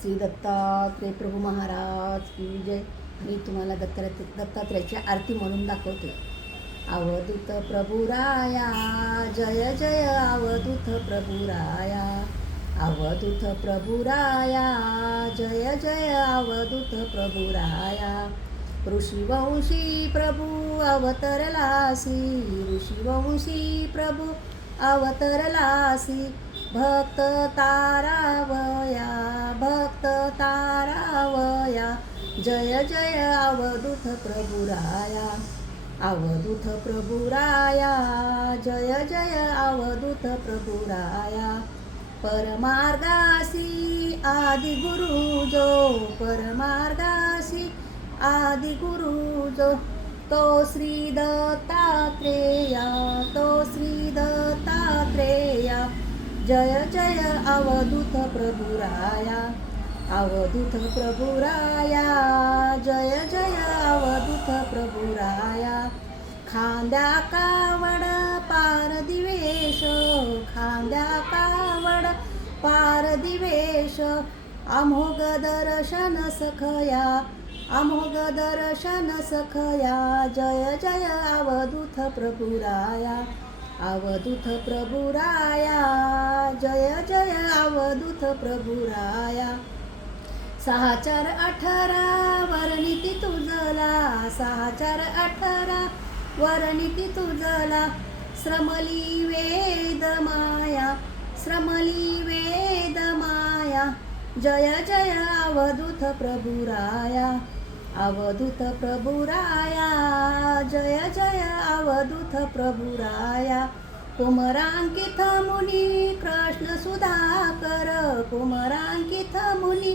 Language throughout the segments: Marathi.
श्री दत्तात्रय प्रभू महाराज की जय. मी तुम्हाला दत्तात्रयाची आरती म्हणून दाखवते. अवधूत प्रभू राया जय जय अवधूत प्रभू राया. अवधूत प्रभू राया जय जय अवधूत प्रभू राया. ऋषिवंशी प्रभू अवतरलासी. ऋषिवंशी प्रभू अवतरलासी. भक्त तारावया भक्त तारावया. जय जय अवधूत प्रभू राया. अवधूत प्रभू राया जय जय अवधूत प्रभू राया. परमार्गासी आदि गुरु जो. परमार्गासी आदि गुरु जो. तो श्री दत्तात्रेया तो श्री दत्तात्रेया. जय जय अवधूत प्रभू राया. अवधूत प्रभू राया जय जय अवधूत प्रभू राया. खांद्या कावड पार दिवेश. खांद्या कावड पार दिवेश. अमोघ दर्शन सखया. अमोघ दर्शन सखया. जय जय अवधूत प्रभू राया. अवधूत प्रभू राया जय जय अवधूत प्रभू राया. 6/4/18 वर्णिती तुझला. 6/4/18 वर्णिती तुझला. श्रमली वेद माया. श्रमली वेद माया. जय जय अवधूत प्रभू राया. अवधूत प्रभू राया जय जय अवधूत प्रभू राया. कुमरांकित मुनी कृष्ण सुधाकर. कुमरांकित मुनी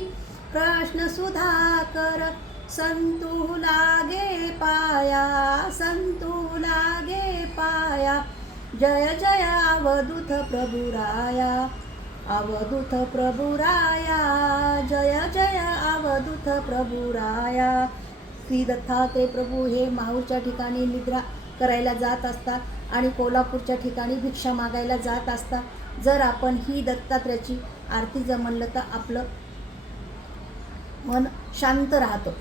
कृष्ण सुधाकर. संतू लागे पाया. संतू लागे पाया. जय जय अवधूत प्रभू राया. अवधूत प्रभू राया जय जय अवधूत प्रभू राया. श्री दत्तात्रय प्रभू हे माहूरच्या ठिकाणी निद्रा करायला जात असतात आणि कोल्हापूरच्या ठिकाणी भिक्षा मागायला जात असतात. जर आपण ही दत्तात्रयाची आरती जर म्हणलं तर आपलं मन शांत राहतं.